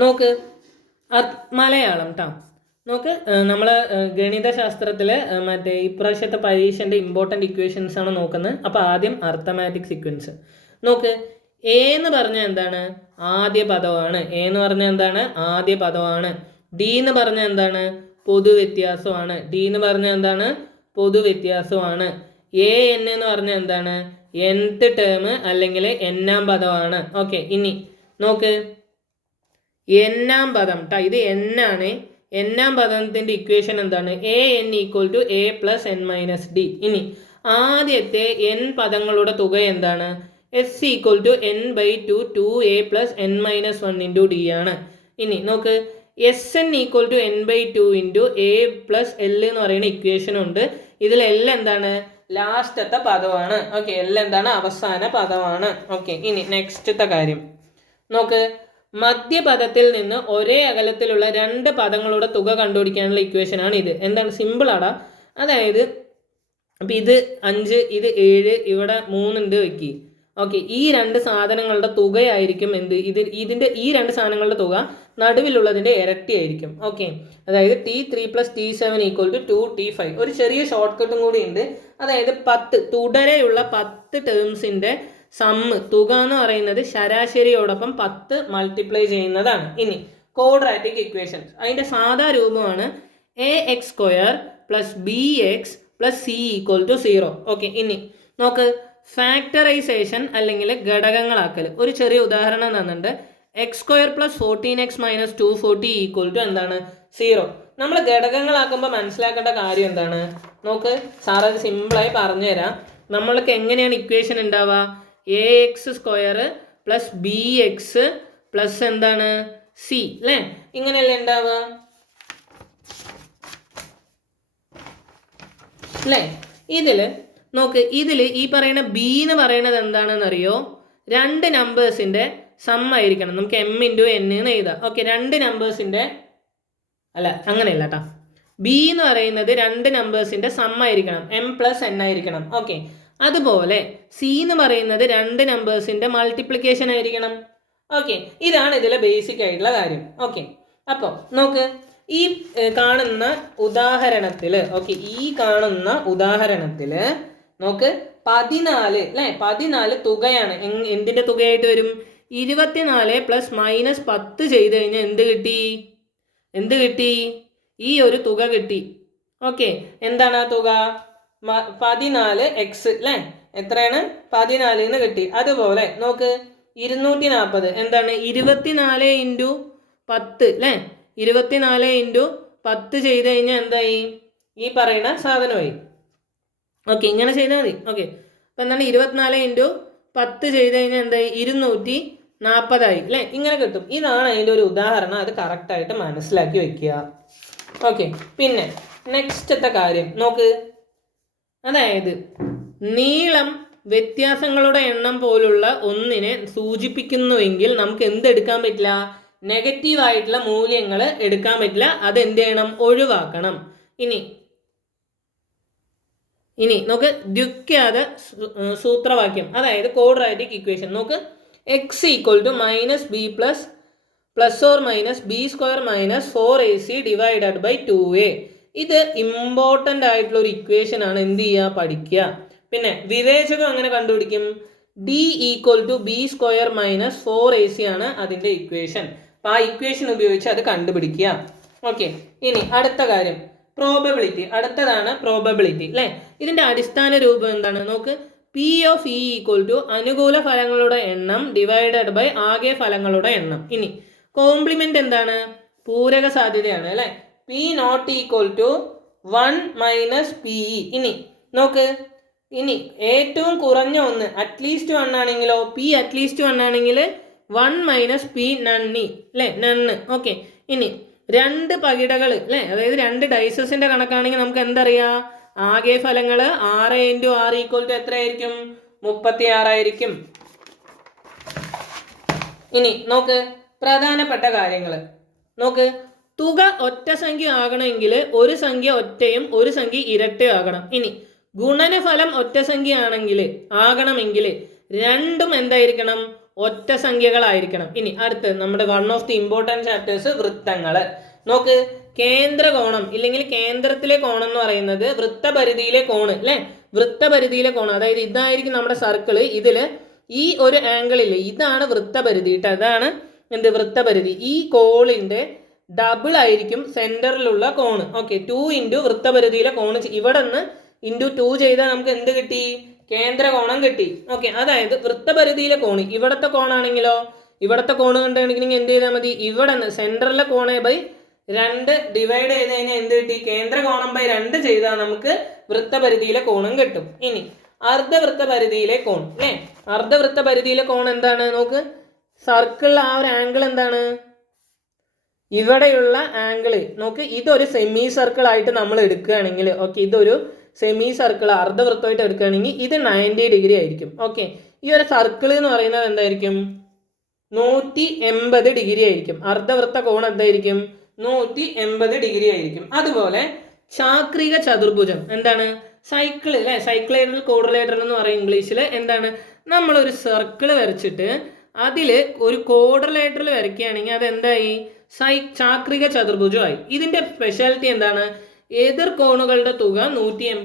നോക്ക് മലയാളം കേട്ടോ. നോക്ക്, നമ്മൾ ഗണിതശാസ്ത്രത്തിൽ മറ്റേ ഇപ്രാവശ്യത്തെ പരീക്ഷൻ്റെ ഇമ്പോർട്ടൻ്റ് ഇക്വേഷൻസ് ആണ് നോക്കുന്നത്. അപ്പോൾ ആദ്യം അർത്ഥമാറ്റിക് സീക്വൻസ് നോക്ക്. എ എന്ന് പറഞ്ഞാൽ എന്താണ്? ആദ്യ പദമാണ്. എ എന്ന് പറഞ്ഞാൽ എന്താണ്? ആദ്യ പദമാണ്. ഡി എന്ന് പറഞ്ഞാൽ എന്താണ്? പൊതുവ്യത്യാസമാണ്. ഡി എന്ന് പറഞ്ഞാൽ എന്താണ്? പൊതുവ്യത്യാസമാണ്. എ എൻ എന്ന് പറഞ്ഞാൽ എന്താണ്? nth ടേം അല്ലെങ്കിൽ എന്നാം പദമാണ്. ഓക്കെ, ഇനി നോക്ക്, എന്നാം പദം ട്ടാ, ഇത് എന്നാണ്. എന്നാം പദത്തിൻ്റെ ഇക്വേഷൻ എന്താണ്? A n equal to a plus n minus d. ഇനി ആദ്യത്തെ എൻ പദങ്ങളുടെ തുക എന്താണ്? S equal to n by two 2a plus n minus 1 into d ആണ്. ഇനി നോക്ക്, S n equal to n by two into a plus l എന്ന് പറയുന്ന ഇക്വേഷൻ ഉണ്ട്. ഇതിൽ എൽ എന്താണ്? ലാസ്റ്റത്തെ പദമാണ്. ഓക്കെ, എൽ എന്താണ്? അവസാന പദമാണ്. ഓക്കെ, ഇനി നെക്സ്റ്റത്തെ കാര്യം നോക്ക്. മധ്യപദത്തിൽ നിന്ന് ഒരേ അകലത്തിലുള്ള രണ്ട് പദങ്ങളുടെ തുക കണ്ടുപിടിക്കാനുള്ള ഇക്വേഷനാണ് ഇത്. എന്താണ്? സിമ്പിളാടാ. അതായത് അപ്പം ഇത് 5, ഇത് 7, ഇവിടെ 3 ഉണ്ട് വെക്കി. ഓക്കെ, ഈ രണ്ട് സാധനങ്ങളുടെ തുകയായിരിക്കും എന്ത്? ഇതിൻ്റെ ഈ രണ്ട് സാധനങ്ങളുടെ തുക നടുവിലുള്ളതിൻ്റെ ഇരട്ടി ആയിരിക്കും. ഓക്കെ, അതായത് T3 + T7 = 2T5. ഒരു ചെറിയ ഷോർട്ട് കട്ടും കൂടി ഉണ്ട്. അതായത് 10 തുടരെയുള്ള 10 ടേംസിൻ്റെ സമ്മ് തുക എന്ന് പറയുന്നത് ശരാശരിയോടൊപ്പം 10 മൾട്ടിപ്ലൈ ചെയ്യുന്നതാണ്. ഇനി ക്വാഡ്രാറ്റിക് ഇക്വേഷൻസ്, അതിൻ്റെ സാധാ രൂപമാണ് ax² + bx + c = 0. ഓക്കെ, ഇനി നോക്ക്, ഫാക്ടറൈസേഷൻ അല്ലെങ്കിൽ ഘടകങ്ങളാക്കൽ. ഒരു ചെറിയ ഉദാഹരണം തന്നിട്ടുണ്ട്. x² + 14x - 240 = എന്താണ്? 0. നമ്മൾ ഘടകങ്ങളാക്കുമ്പോൾ മനസ്സിലാക്കേണ്ട കാര്യം എന്താണ്? നോക്ക്, സാർ അത് സിമ്പിളായി പറഞ്ഞുതരാം. നമ്മൾക്ക് എങ്ങനെയാണ് ഇക്വേഷൻ ഉണ്ടാവുക? ax² + bx + എന്താണ്? c അല്ലേ? ഇങ്ങനെയല്ലേ ഉണ്ടാവുക അല്ലേ? ഇതിൽ നോക്ക്, ഇതിൽ ഈ പറയുന്ന ബി എന്ന് പറയുന്നത് എന്താണെന്ന് അറിയോ? രണ്ട് നമ്പേഴ്സിൻ്റെ സമ്മായിരിക്കണം. നമുക്ക് m × n എന്ന് എഴുതാം. ഓക്കെ, രണ്ട് നമ്പേഴ്സിൻ്റെ അല്ല, അങ്ങനെയല്ല കേട്ടോ. ബി എന്ന് പറയുന്നത് രണ്ട് നമ്പേഴ്സിൻ്റെ സമ്മായിരിക്കണം. m + n ആയിരിക്കണം. ഓക്കെ, അതുപോലെ സി എന്ന് പറയുന്നത് രണ്ട് നമ്പേഴ്സിൻ്റെ മൾട്ടിപ്ലിക്കേഷൻ ആയിരിക്കണം. ഓക്കെ, ഇതാണ് ഇതിലെ ബേസിക് ആയിട്ടുള്ള കാര്യം. ഓക്കെ, അപ്പോൾ നോക്ക്, ഈ കാണുന്ന ഉദാഹരണത്തിൽ നോക്ക് 14 അല്ലേ? 14 തുകയാണ്. എന്തിൻ്റെ തുകയായിട്ട് വരും? 24 + -10 ചെയ്ത് കഴിഞ്ഞാൽ എന്ത് കിട്ടി? ഈ ഒരു തുക കിട്ടി. ഓക്കെ, എന്താണ് ആ തുക? 14x അല്ലേ? എത്രയാണ്? 14 എന്ന് കിട്ടി. അതുപോലെ നോക്ക്, 240 എന്താണ്? 24 × 10 അല്ലേ? 24 × 10 ചെയ്ത് കഴിഞ്ഞാൽ എന്തായി? ഈ പറയുന്ന സാധനമായി. ഓക്കെ, ഇങ്ങനെ ചെയ്താൽ മതി. ഓക്കെ, അപ്പം എന്താണ്? 24 × 10 ചെയ്ത് കഴിഞ്ഞാൽ എന്തായി? 240 ആയി അല്ലേ? ഇങ്ങനെ കിട്ടും. ഇതാണ് അതിൻ്റെ ഒരു ഉദാഹരണം. അത് കറക്റ്റായിട്ട് മനസ്സിലാക്കി വെക്കുക. ഓക്കെ, പിന്നെ നെക്സ്റ്റത്തെ കാര്യം നോക്ക്. അതായത് നീളം വ്യത്യാസങ്ങളുടെ എണ്ണം പോലുള്ള ഒന്നിനെ സൂചിപ്പിക്കുന്നുവെങ്കിൽ നമുക്ക് എന്തെടുക്കാൻ പറ്റില്ല? നെഗറ്റീവായിട്ടുള്ള മൂല്യങ്ങൾ എടുക്കാൻ പറ്റില്ല. അതെന്ത് ചെയ്യണം? ഒഴിവാക്കണം. ഇനി നോക്ക്, ദ്വിഘാത സൂത്രവാക്യം, അതായത് ക്വാഡ്രാറ്റിക് ഇക്വേഷൻ നോക്ക്. x = -b + ± b² - 4ac / 2a. ഇത് ഇമ്പോർട്ടൻ്റ് ആയിട്ടുള്ള ഒരു ഇക്വേഷൻ ആണ്. എന്ത് ചെയ്യുക? പഠിക്കുക. പിന്നെ വിവേചകം അങ്ങനെ കണ്ടുപിടിക്കും. d = b² - 4ac ആണ് അതിൻ്റെ ഇക്വേഷൻ. അപ്പോൾ ആ ഇക്വേഷൻ ഉപയോഗിച്ച് അത് കണ്ടുപിടിക്കുക. ഓക്കെ, ഇനി അടുത്ത കാര്യം പ്രോബബിലിറ്റി. അടുത്തതാണ് പ്രോബബിലിറ്റി അല്ലേ? ഇതിൻ്റെ അടിസ്ഥാന രൂപം എന്താണ്? നോക്ക്, P(e) = അനുകൂല ഫലങ്ങളുടെ എണ്ണം / ആകെ ഫലങ്ങളുടെ എണ്ണം. ഇനി കോംപ്ലിമെന്റ് എന്താണ്? പൂരക സാധ്യതയാണ് അല്ലേ? P not equal to 1 - PE. ഇനി നോക്ക്, ഇനി ഏറ്റവും കുറഞ്ഞ ഒന്ന് അറ്റ്ലീസ്റ്റ് 1 ആണെങ്കിലോ? P അറ്റ്ലീസ്റ്റ് 1 ആണെങ്കിൽ 1 - P നണ്ണി അല്ലേ? നണ്ണ്. ഓക്കെ, ഇനി രണ്ട് പകിടകൾ അല്ലേ? അതായത് രണ്ട് ഡൈസസിൻ്റെ കണക്കാണെങ്കിൽ നമുക്ക് എന്തറിയാം? ആകെ ഫലങ്ങൾ 6 × 6 = എത്രയായിരിക്കും? 36 ആയിരിക്കും. ഇനി നോക്ക്, പ്രധാനപ്പെട്ട കാര്യങ്ങൾ നോക്ക്. തുക ഒറ്റ സംഖ്യ ആകണമെങ്കിൽ ഒരു സംഖ്യ ഒറ്റയും ഒരു സംഖ്യ ഇരട്ടയും ആകണം. ഇനി ഗുണനഫലം ഒറ്റ സംഖ്യ ആകണമെങ്കിൽ രണ്ടും എന്തായിരിക്കണം? ഒറ്റ സംഖ്യകളായിരിക്കണം. ഇനി അടുത്ത് നമ്മുടെ one of the important chapters വൃത്തങ്ങൾ. നോക്ക്, കേന്ദ്രകോണം ഇല്ലെങ്കിൽ കേന്ദ്രത്തിലെ കോണം എന്ന് പറയുന്നത് വൃത്തപരിധിയിലെ കോണ് അല്ലേ? വൃത്തപരിധിയിലെ കോണ്, അതായത് ഇതായിരിക്കും നമ്മുടെ സർക്കിള്. ഇതിൽ ഈ ഒരു ആംഗിളില്ലേ, ഇതാണ് വൃത്തപരിധി കേട്ടോ. അതാണ് എന്ത് വൃത്തപരിധി. ഈ കോണിന്റെ ഡബിൾ ആയിരിക്കും സെന്ററിലുള്ള കോണ്. ഓക്കെ, 2 ഇൻറ്റു വൃത്തപരിധിയിലെ കോണ്. ഇവിടെ നിന്ന് ഇൻറ്റു 2 ചെയ്താൽ നമുക്ക് എന്ത് കിട്ടി? കേന്ദ്രകോണം കിട്ടി. ഓക്കെ, അതായത് വൃത്തപരിധിയിലെ കോണ് ഇവിടത്തെ കോണാണെങ്കിലോ, ഇവിടത്തെ കോണ് കണ്ടുകഴിഞ്ഞെങ്കിൽ എന്ത് ചെയ്താൽ മതി? ഇവിടെ നിന്ന് സെന്ററിലെ കോണെ ബൈ 2 ഡിവൈഡ് ചെയ്ത് കഴിഞ്ഞാൽ എന്ത് കിട്ടി? കേന്ദ്രകോണം ബൈ 2 ചെയ്താൽ നമുക്ക് വൃത്തപരിധിയിലെ കോണും കിട്ടും. ഇനി അർദ്ധവൃത്തപരിധിയിലെ കോൺ അല്ലേ? അർദ്ധവൃത്തപരിധിയിലെ കോൺ എന്താണ്? നോക്ക്, സർക്കിളിൽ ആ ഒരു ആംഗിൾ എന്താണ്? ഇവിടെയുള്ള ആംഗിള് നോക്ക്, ഇതൊരു സെമി സർക്കിൾ ആയിട്ട് നമ്മൾ എടുക്കുകയാണെങ്കിൽ, ഓക്കെ, ഇതൊരു സെമി സർക്കിൾ അർദ്ധവൃത്തമായിട്ട് എടുക്കുകയാണെങ്കിൽ ഇത് 90 ഡിഗ്രി ആയിരിക്കും. ഓക്കെ, ഈ ഒരു സർക്കിൾ എന്ന് പറയുന്നത് എന്തായിരിക്കും? 180 ഡിഗ്രി ആയിരിക്കും. അർദ്ധവൃത്ത കോൺ എന്തായിരിക്കും? 180 ഡിഗ്രി ആയിരിക്കും. അതുപോലെ ചാക്രിക ചതുർഭുജം എന്താണ്? സൈക്കിൾ അല്ലെ? സൈക്ലേറ്ററൽ കോഡ്രിലേറ്ററൽ എന്ന് പറയും ഇംഗ്ലീഷിൽ. എന്താണ്? നമ്മളൊരു സർക്കിൾ വരച്ചിട്ട് അതിൽ ഒരു കോഡ്രിലേറ്ററൽ വരയ്ക്കുകയാണെങ്കിൽ അതെന്തായി? ചാക്രിക ചതുർഭുജമായി. ഇതിന്റെ സ്പെഷ്യാലിറ്റി എന്താണ്? എതിർ കോണുകളുടെ തുക 180